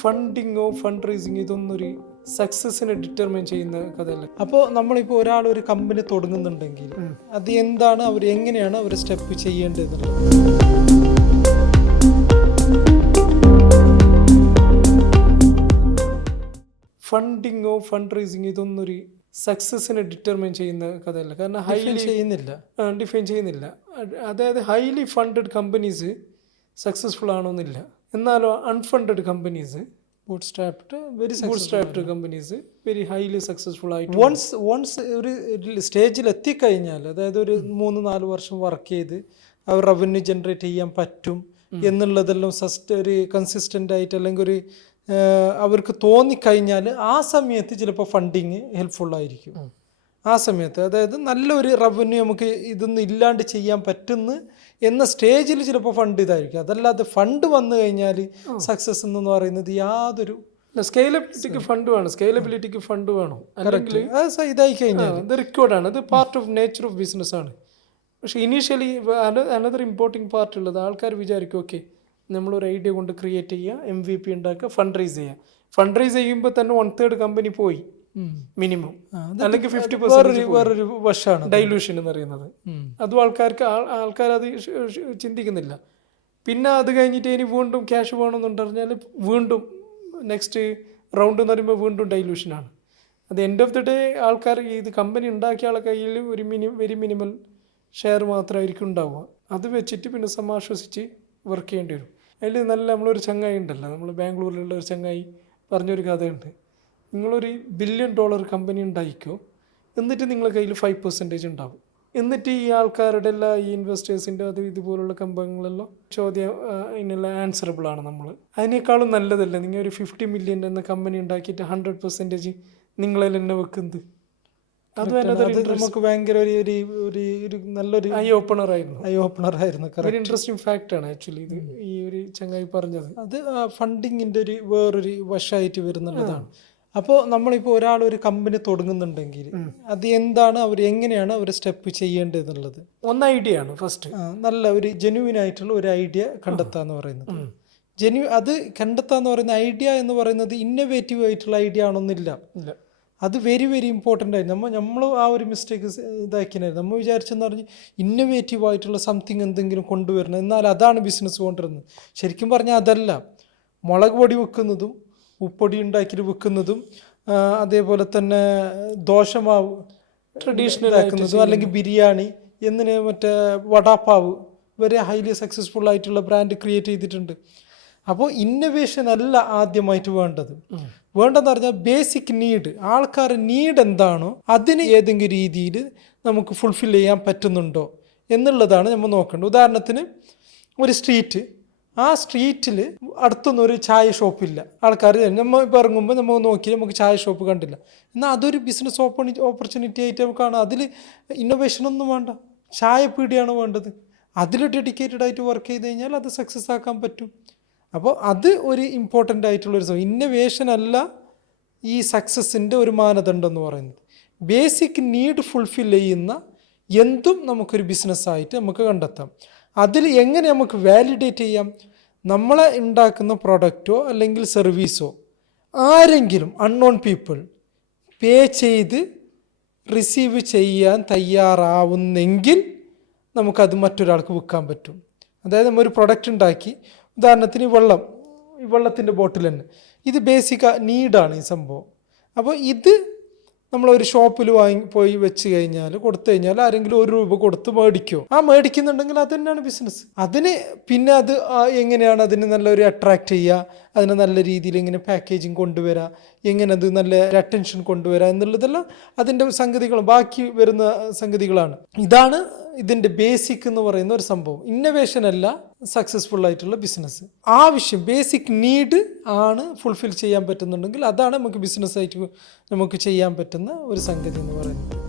ഫണ്ടിങ്ങോ fund റേസിങ്ങോ ഇതൊന്നൊരു സക്സസിനെ ഡിറ്റർമൈൻ ചെയ്യുന്ന കഥയല്ല. അപ്പോൾ നമ്മളിപ്പോൾ ഒരാൾ ഒരു കമ്പനി തുടങ്ങുന്നുണ്ടെങ്കിൽ അത് എന്താണ്, അവർ എങ്ങനെയാണ് അവർ സ്റ്റെപ്പ് ചെയ്യേണ്ടതെന്നുള്ളത്. ഫണ്ടിങ്ങോ ഫണ്ട് റേസിങ്ങോ ഇതൊന്നൊരു സക്സസിനെ ഡിറ്റർമൈൻ ചെയ്യുന്ന കഥയല്ല. കാരണം ഡിഫൈൻ ചെയ്യുന്നില്ല. അതായത് ഹൈലി ഫണ്ടഡ് കമ്പനീസ് സക്സസ്ഫുൾ ആണോന്നില്ല. എന്നാലോ unfunded companies bootstrapped companies very highly successful ആയിട്ട് വൺസ് ഒരു സ്റ്റേജിൽ എത്തിക്കഴിഞ്ഞാൽ, അതായത് ഒരു 3-4 വർഷം വർക്ക് ചെയ്ത് അവർ റവന്യൂ ജനറേറ്റ് ചെയ്യാൻ പറ്റും എന്നുള്ളതെല്ലാം ഒരു കൺസിസ്റ്റൻ്റ് ആയിട്ട് അല്ലെങ്കിൽ ഒരു അവർക്ക് തോന്നിക്കഴിഞ്ഞാൽ ആ സമയത്ത് ചിലപ്പോൾ ഫണ്ടിങ് ഹെൽപ്ഫുൾ ആയിരിക്കും. ആ സമയത്ത് അതായത് നല്ലൊരു റവന്യൂ നമുക്ക് ഇതൊന്നും ഇല്ലാണ്ട് ചെയ്യാൻ പറ്റുന്നു എന്ന സ്റ്റേജിൽ ചിലപ്പോൾ ഫണ്ട് ഇതായിരിക്കും. അതല്ലാതെ ഫണ്ട് വന്നു കഴിഞ്ഞാൽ സക്സസ് എന്ന് പറയുന്നത് യാതൊരു സ്കെയിലബിലിറ്റിക്ക് ഫണ്ട് വേണം. അല്ലെങ്കിൽ ഇതായി കഴിഞ്ഞാൽ ഇത് റിക്വേർഡാണ്. ഇത് part of nature of business ആണ്. പക്ഷേ ഇനീഷ്യലി അനദർ ഇമ്പോർട്ടിംഗ് പാർട്ട് ഉള്ളത്, ആൾക്കാർ വിചാരിക്കും ഓക്കെ നമ്മളൊരു ഐഡിയ കൊണ്ട് ക്രിയേറ്റ് ചെയ്യുക, MVP ഉണ്ടാക്കുക, ഫണ്ട് റൈസ് ചെയ്യുക. ഫണ്ട് റൈസ് ചെയ്യുമ്പോൾ തന്നെ 1/3 കമ്പനി പോയി മിനിമം, അല്ലെങ്കിൽ 50% വേറൊരു വശമാണ് ഡൈലൂഷൻ എന്ന് പറയുന്നത്. അതും ആൾക്കാർ അത് ചിന്തിക്കുന്നില്ല. പിന്നെ അത് കഴിഞ്ഞിട്ട് ഇനി വീണ്ടും ക്യാഷ് വേണമെന്ന് പറഞ്ഞാൽ വീണ്ടും നെക്സ്റ്റ് റൗണ്ട് എന്ന് പറയുമ്പോൾ വീണ്ടും ഡൈലൂഷനാണ്. അത് എൻഡ് ഓഫ് ദി ഡേ ആൾക്കാർ ഇത് കമ്പനി ഉണ്ടാക്കിയ ആളെ കയ്യിൽ ഒരു വെരി മിനിമൽ ഷെയർ മാത്രമായിരിക്കും ഉണ്ടാവുക. അത് വെച്ചിട്ട് പിന്നെ സമാശ്വസിച്ച് വർക്ക് ചെയ്യേണ്ടി വരും. അതിൽ നമ്മളൊരു ചങ്ങായി ഉണ്ടല്ലോ, നമ്മൾ ബാംഗ്ലൂരിലുള്ള ഒരു ചങ്ങായി പറഞ്ഞൊരു കഥയുണ്ട്. നിങ്ങളൊരു $1 ബില്യൺ കമ്പനി ഉണ്ടായിക്കോ, എന്നിട്ട് നിങ്ങളുടെ കയ്യിൽ 5% ഉണ്ടാവും. എന്നിട്ട് ഈ ആൾക്കാരുടെ എല്ലാ ഈ ഇൻവെസ്റ്റേഴ്സിൻ്റെ അത് ഇതുപോലുള്ള കമ്പനികളെല്ലാം ചോദ്യം അതിനുള്ള ആൻസറബിൾ ആണ്. നമ്മൾ അതിനേക്കാളും നല്ലതല്ലേ നിങ്ങൾ ഒരു 50 മില്യൺ എന്ന കമ്പനി ഉണ്ടാക്കിയിട്ട് 100% നിങ്ങളെ തന്നെ വെക്കുന്നത്. അത് നമുക്ക് ഭയങ്കര ഒരു നല്ലൊരു ഐ ഓപ്പണർ ആയിരുന്നു. വെരി ഇൻട്രസ്റ്റിംഗ് ഫാക്റ്റ് ആണ് ആക്ച്വലി ഇത് ഈ ഒരു ചങ്ങായി പറഞ്ഞത്. അത് ഫണ്ടിങ്ങിൻ്റെ വേറൊരു വശമായിട്ട് വരുന്നുള്ളതാണ്. അപ്പോൾ നമ്മളിപ്പോൾ ഒരാൾ ഒരു കമ്പനി തുടങ്ങുന്നുണ്ടെങ്കിൽ അത് എന്താണ്, അവർ എങ്ങനെയാണ് അവർ സ്റ്റെപ്പ് ചെയ്യേണ്ടതെന്നുള്ളത്. ഐഡിയ ആണ് ഫസ്റ്റ്. നല്ല ഒരു ജെന്യുവിൻ ആയിട്ടുള്ള ഒരു ഐഡിയ കണ്ടെത്താന്ന് പറയുന്നത്. അത് കണ്ടെത്താന്ന് പറയുന്ന ഐഡിയ എന്ന് പറയുന്നത് ഇന്നോവേറ്റീവ് ആയിട്ടുള്ള ഐഡിയ ആണെന്നില്ല. അത് വെരി ഇമ്പോർട്ടൻ്റ് ആയി. നമ്മൾ ആ ഒരു മിസ്റ്റേക്ക് ഇതാക്കിയായിരുന്നു. നമ്മൾ വിചാരിച്ചെന്ന് പറഞ്ഞ് ഇന്നോവേറ്റീവ് ആയിട്ടുള്ള സംതിങ് എന്തെങ്കിലും കൊണ്ടുവരണം, എന്നാൽ അതാണ് ബിസിനസ് കൊണ്ടുവരുന്നത്. ശരിക്കും പറഞ്ഞാൽ അതല്ല. മുളക് പൊടി വെക്കുന്നതും ഉപ്പൊടി ഉണ്ടാക്കിയിട്ട് വെക്കുന്നതും അതേപോലെ തന്നെ ദോശമാവ് ട്രഡീഷണൽ ആക്കുന്നതും അല്ലെങ്കിൽ ബിരിയാണി എന്നിന് മറ്റേ വടാപ്പാവ് വരെ ഹൈലി സക്സസ്ഫുൾ ആയിട്ടുള്ള ബ്രാൻഡ് ക്രിയേറ്റ് ചെയ്തിട്ടുണ്ട്. അപ്പോൾ ഇന്നോവേഷൻ അല്ല ആദ്യമായിട്ട് വേണ്ടതെന്ന് പറഞ്ഞാൽ ബേസിക് നീഡ്, ആൾക്കാരുടെ നീഡ് എന്താണോ അതിന് ഏതെങ്കിലും രീതിയിൽ നമുക്ക് ഫുൾഫിൽ ചെയ്യാൻ പറ്റുന്നുണ്ടോ എന്നുള്ളതാണ് നമ്മൾ നോക്കേണ്ടത്. ഉദാഹരണത്തിന് ഒരു സ്ട്രീറ്റ്, ആ സ്ട്രീറ്റിൽ അടുത്തൊന്നും ഒരു ചായ ഷോപ്പില്ല. ആൾക്കാർ നമ്മൾ ഇപ്പോൾ ഇറങ്ങുമ്പോൾ നമ്മൾ നോക്കി നമുക്ക് ചായ ഷോപ്പ് കണ്ടില്ല, എന്നാൽ അതൊരു ബിസിനസ് ഓപ്പർച്യൂണിറ്റി ആയിട്ട് നമുക്ക് കാണാം. അതിൽ ഇന്നോവേഷനൊന്നും വേണ്ട, ചായ പീടിയാണ് വേണ്ടത്. അതിൽ ഡെഡിക്കേറ്റഡ് ആയിട്ട് വർക്ക് ചെയ്ത് കഴിഞ്ഞാൽ അത് സക്സസ് ആക്കാൻ പറ്റും. അപ്പോൾ അത് ഒരു ഇമ്പോർട്ടൻ്റ് ആയിട്ടുള്ളൊരു ഇന്നോവേഷൻ അല്ല ഈ സക്സസിൻ്റെ ഒരു മാനദണ്ഡം എന്ന് പറയുന്നത്. ബേസിക് നീഡ് ഫുൾഫിൽ ചെയ്യുന്ന എന്തും നമുക്കൊരു ബിസിനസ്സായിട്ട് നമുക്ക് കണ്ടെത്താം. അതിൽ എങ്ങനെ നമുക്ക് വാലിഡേറ്റ് ചെയ്യാം? നമ്മളെ ഉണ്ടാക്കുന്ന പ്രൊഡക്റ്റോ അല്ലെങ്കിൽ സർവീസോ ആരെങ്കിലും അൺനോൺ പീപ്പിൾ പേ ചെയ്ത് റിസീവ് ചെയ്യാൻ തയ്യാറാവുന്നെങ്കിൽ നമുക്കത് മറ്റൊരാൾക്ക് വിൽക്കാൻ പറ്റും. അതായത് നമ്മൾ ഒരു പ്രൊഡക്റ്റ് ഉണ്ടാക്കി, ഉദാഹരണത്തിന് വെള്ളത്തിൻ്റെ ബോട്ടിൽ തന്നെ, ഇത് ബേസിക് നീഡാണ് ഈ സംഭവം. അപ്പോൾ ഇത് നമ്മളൊരു ഷോപ്പിൽ പോയി വെച്ച് കഴിഞ്ഞാൽ കൊടുത്തു കഴിഞ്ഞാൽ ആരെങ്കിലും ₹1 കൊടുത്ത് മേടിക്കുമോ? ആ മേടിക്കുന്നുണ്ടെങ്കിൽ അത് തന്നെയാണ് ബിസിനസ്. അതിന് പിന്നെ അത് എങ്ങനെയാണ് അതിന് നല്ലൊരു അട്രാക്റ്റ് ചെയ്യുക, അതിന് നല്ല രീതിയിൽ എങ്ങനെ പാക്കേജിങ് കൊണ്ടുവരാം, എങ്ങനെ അത് നല്ല അറ്റൻഷൻ കൊണ്ടുവരാം എന്നുള്ളതെല്ലാം അതിൻ്റെ സംഗതികൾ ബാക്കി വരുന്ന സംഗതികളാണ്. ഇതാണ് ഇതിൻ്റെ ബേസിക് എന്ന് പറയുന്ന ഒരു സംഭവം. ഇന്നോവേഷൻ അല്ല സക്സസ്ഫുൾ ആയിട്ടുള്ള ബിസിനസ്. ആവശ്യം ബേസിക് നീഡ് ആണ് ഫുൾഫിൽ ചെയ്യാൻ പറ്റുന്നുണ്ടെങ്കിൽ അതാണ് നമുക്ക് ബിസിനസ്സായിട്ട് നമുക്ക് ചെയ്യാൻ പറ്റുന്ന ഒരു സംഗതി എന്ന് പറയുന്നത്.